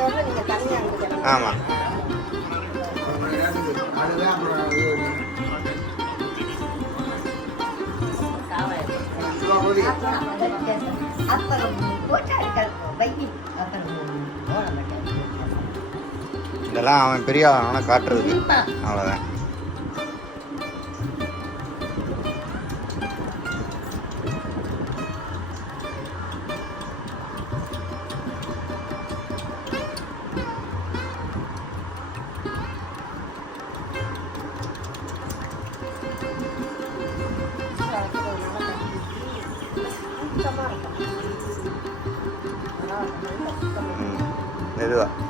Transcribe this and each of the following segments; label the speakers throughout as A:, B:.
A: மாட்டேன்
B: இதெல்லாம் அவன் பெரிய அவனை காட்டுறதுக்கு. அவ்வளோதான்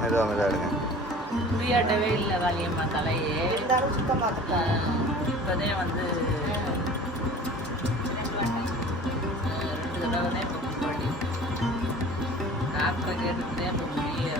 B: மெதுவா மெதுவா மெதுவா எடுங்க.
C: புரியாட்டவே இல்லை காளியம்மா தலையே.
A: இருந்தாலும் சுத்தமாக
C: இப்போதே வந்து ரெண்டு தடவை தான் இப்போ குப்பாடி டாக்டரை கேட்டுட்டு இப்போ முடிய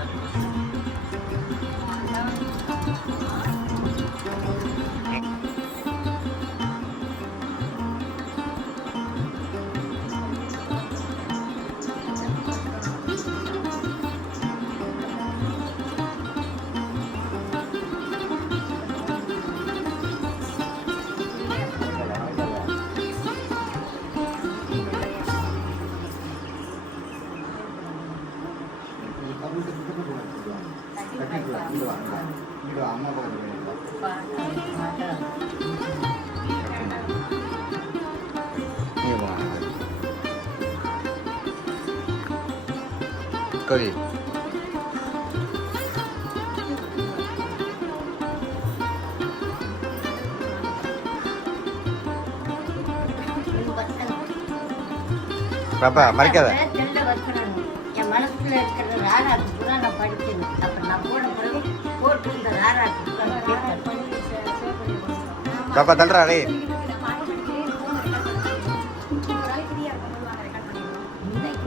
D: அம்மா
B: பாப்பா மறைக்காத.
A: என் மனசுல இருக்கிறது ராராக்கு பூரா நான் படிக்கணும். அப்ப நான் போன பிறகு போட்டு இந்த
B: தள்ளுறா டேய்.
A: இன்னைக்கு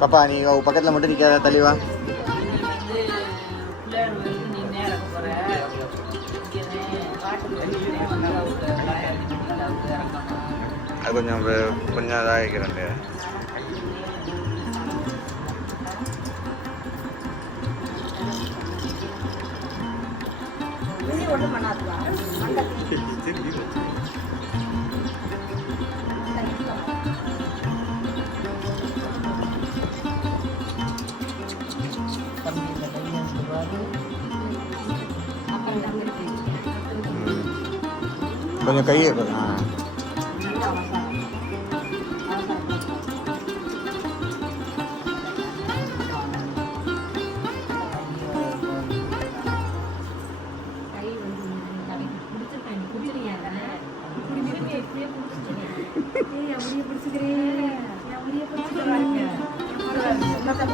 B: பாப்பா நீ உன் பக்கத்தில் மட்டும் நிற்காத தள்ளிவா
C: வந்து பிள்ளையார் கோயிலுக்கு நீ நேரம் போகிற இங்கே வந்து அவுட்டு அவுட்டு இறங்கணும்
B: அது கொஞ்சம் வே- கொஞ்சம் இதாக இருக்கிறேன்
A: இது ஒண்ணும் பிடிச்சிருக்கேன். ஏய், அப்படியே பிடிச்சிக்கிறேன். அப்படியே பிடிச்சிக்கிறேன்.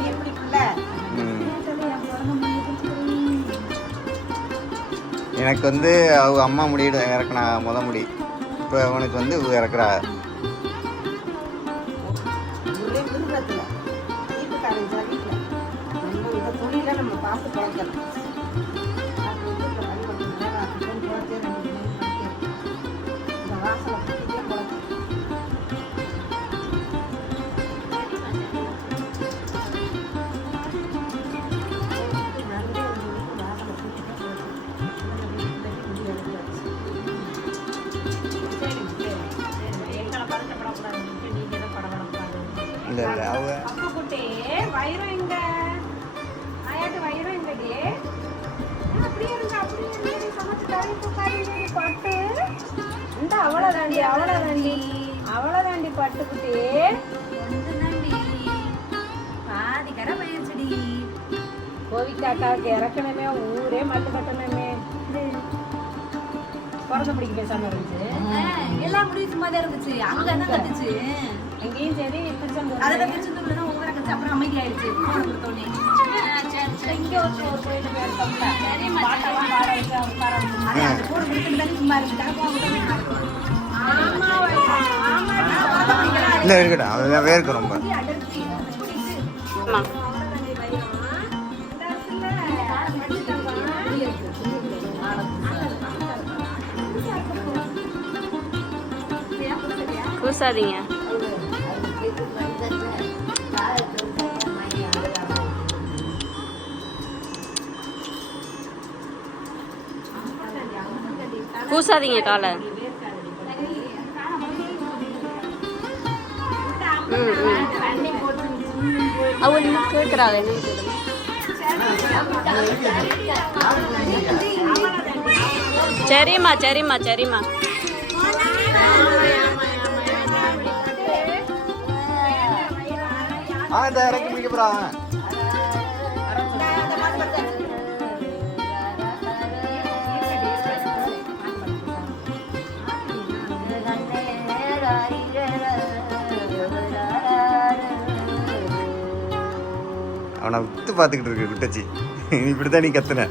A: எப்படி பிள்ளை?
B: எனக்கு வந்து அவங்க அம்மா முடியிட இறக்குனா முத முடி. இப்போ அவனுக்கு வந்து இறக்குறா.
A: ஒரே நம்ம பார்த்து பழக்கணும்.
B: இல்லை இல்லை அவங்க
E: அப்பக்குட்டி, வைரம் எங்க? ஆயாட்டு வைரம் எங்கடி? அப்படியே இருங்க, அப்படியே இருங்க. சமைச்சு தரேன், இப்ப காய்கறி பட்டு. இந்தா, அவ்வளவுதாண்டி, அவ்வளவுதாண்டி. அவ்வளவுதாண்டி பட்டுக்குட்டி. கோவிக்காக்காவுக்கு இறக்கணுமே ஊரே மல்லு கட்டணுமே பிறந்த பிடிக்க பேசாம இருந்துச்சு
F: எல்லாம் முடிவு சும்மா தான் இருந்துச்சு அங்க தான் கத்துச்சு
E: எங்கேயும் சரி திருச்செந்தூர்
F: அதுல திருச்செந்தூர்ல தான் ஒவ்வொரு அப்புறம் அமைதி ஆயிடுச்சு போன கொடுத்தோடனே
E: இங்க ஒரு ஒரு கோயிலுக்கு எடுத்தோம்ல
F: சரிம்மா,
E: பாட்டெல்லாம் பாட வச்சு உட்கார வச்சு
F: அது அந்த போன கொடுத்துட்டு தான் சும்மா இருந்துச்சு
E: ஆமா
B: இல்லை இருக்கட்டும். அது வேர்க்கு ரொம்ப.
E: கூசாதீங்க. கூசாதீங்க காலை. ம் ம். அவள் கேட்குறாள் என்ன சரிம்மா சரிம்மா சரிம்மா.
B: ஆ இந்த இறக்கி பிடிக்க போகிறான் அவனை விட்டு பார்த்துக்கிட்டு இருக்கு குட்டச்சி. இப்படி தான் நீ கத்துன.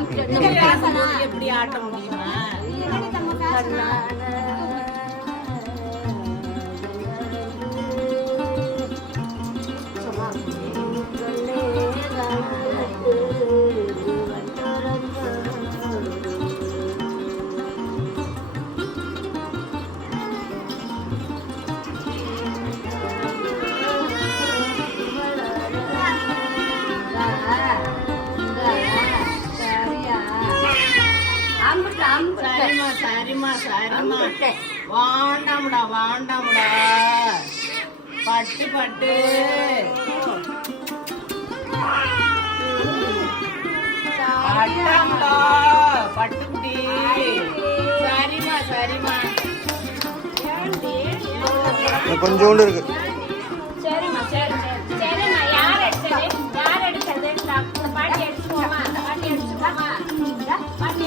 C: எப்படி ஆட்ட முடியுமா சரிம்மா வாண்டாமுடா வாண்டாமுடா. பட்டு பட்டு. பட்டாமுடா பட்டுக்குட்டி. சரிம்மா சரிம்மா
B: கொஞ்சோண்டு இருக்கு.
E: சரிம்மா சரி சரி சரிம்மா யார் எடுத்தது? யார் எடுத்தது? பாட்டி அடிச்சுக்கோமா பாட்டி அடிச்சுக்கோமா பாட்டி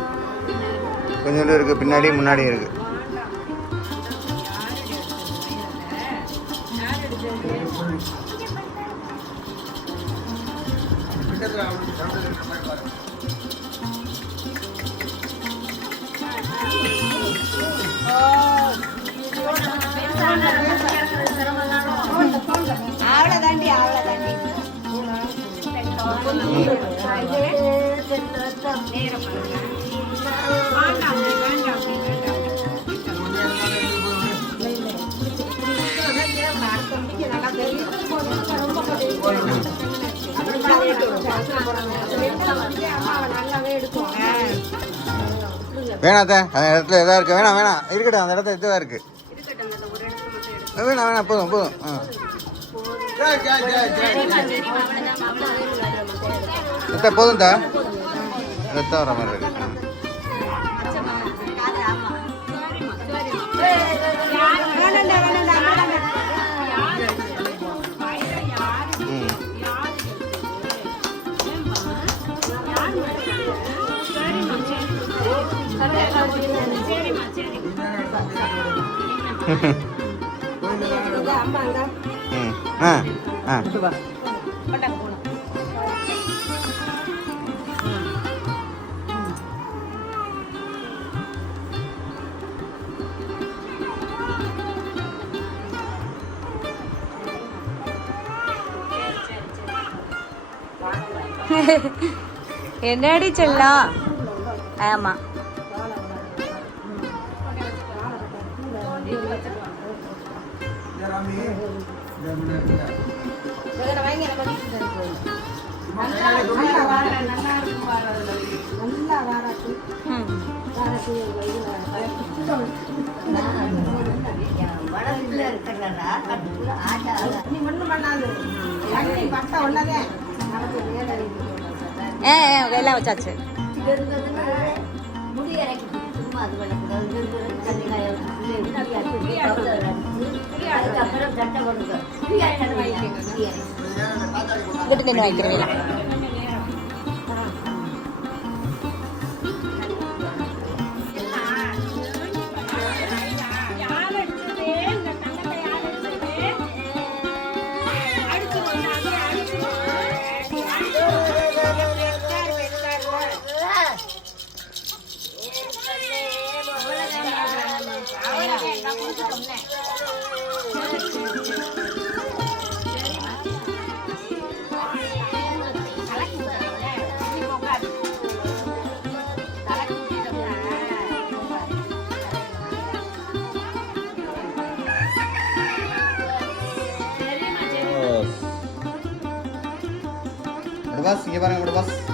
B: கொஞ்சோண்டு இருக்கு பின்னாடி முன்னாடி இருக்கு.
A: அவ்வளோதாண்டி அவ்வளோதாண்டி
B: வேணாத்த அந்த இடத்துல எதா இருக்கு. வேணாம் வேணாம். இருக்கட்டும் அந்த இடத்துல இதுவாக இருக்கு. வேணாம் வேணாம் போதும் போதும். ஆ. போதும் தா ரத்தம் வர மாதிரி இருக்கு. ஆ ஆ
F: என்னடி செல்லாம்
A: ஆமாம்
B: மனசுல இருக்கிறதா ஆட்டா
F: வச்சாச்சு.
B: முடி சும்மா அது பண்ணக்கூடாது
E: ഇങ്ങോട്ട് നിന്ന് വായിക്കുന്നില്ല
D: விடுபாஸ் இங்கே பாருங்க விடுபாஸ்